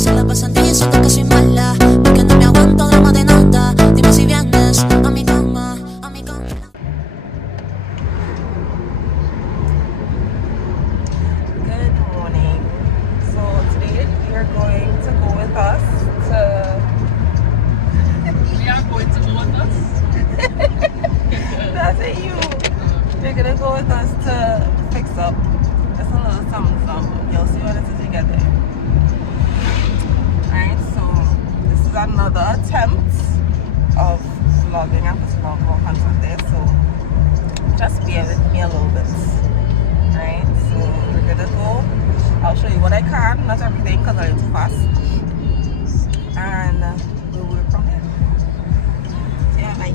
Se la pasan diciendo que soy mala, porque no me aguanto drama de nada. Dime si vienes a mi cama, a mi cama. Good morning. So today you're going to go with us to... We are going to go with us. That's it, you. You're gonna go with us to fix up just a little something. You'll see what it is you get there. Alright, so this is another attempt of vlogging after vlog more content there, so just bear with me a little bit. Alright, so we're gonna go. I'll show you what I can, not everything because I'm too fast. And we'll work from there. So yeah, bye.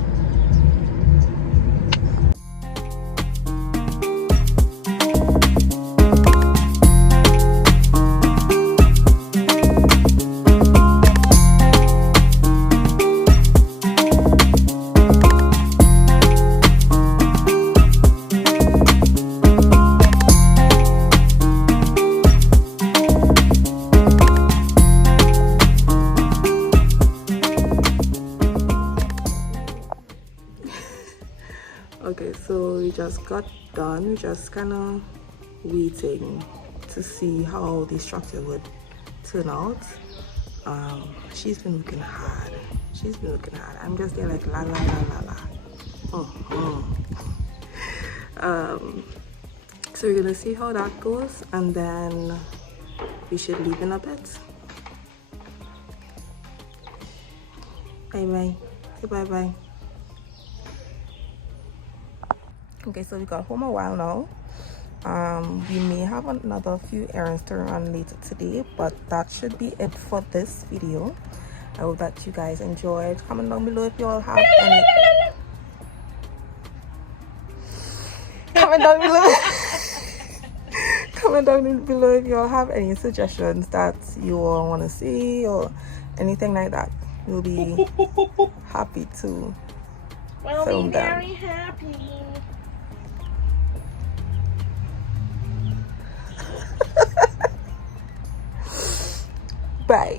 Okay, so we just got done. We just kind of waiting to see how the structure would turn out. She's been working hard. I'm just there like la la la la la. So we're gonna see how that goes, and then we should leave in a bit. Bye bye. Say bye bye. Okay, so we got home a while now. We may have another few errands to run later today, but that should be it for this video. I hope that you guys enjoyed. Comment down below if you all have any. Comment down below. Comment down below if you all have any suggestions that you all want to see or anything like that. We'll be happy to film them. Very happy. Bye.